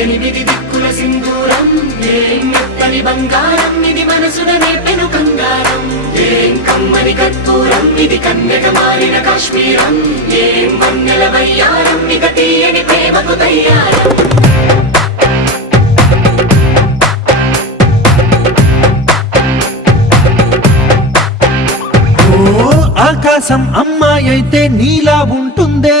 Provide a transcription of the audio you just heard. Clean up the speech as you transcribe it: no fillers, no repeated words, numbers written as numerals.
ఎనిమిది దిక్కుల సింధూరం ఏం మెత్తని బంగారం ఇది మనసున నేపెను కంగారం ఏం కమ్మని కర్పూరం ఇది కన్యక మారిన కాశ్మీరం ఏం వన్నెల వయ్యారం ఇక తీయని ప్రేమకు తయ్యారం ఆకాశం అమ్మాయి అయితే నీలా ఉంటుందే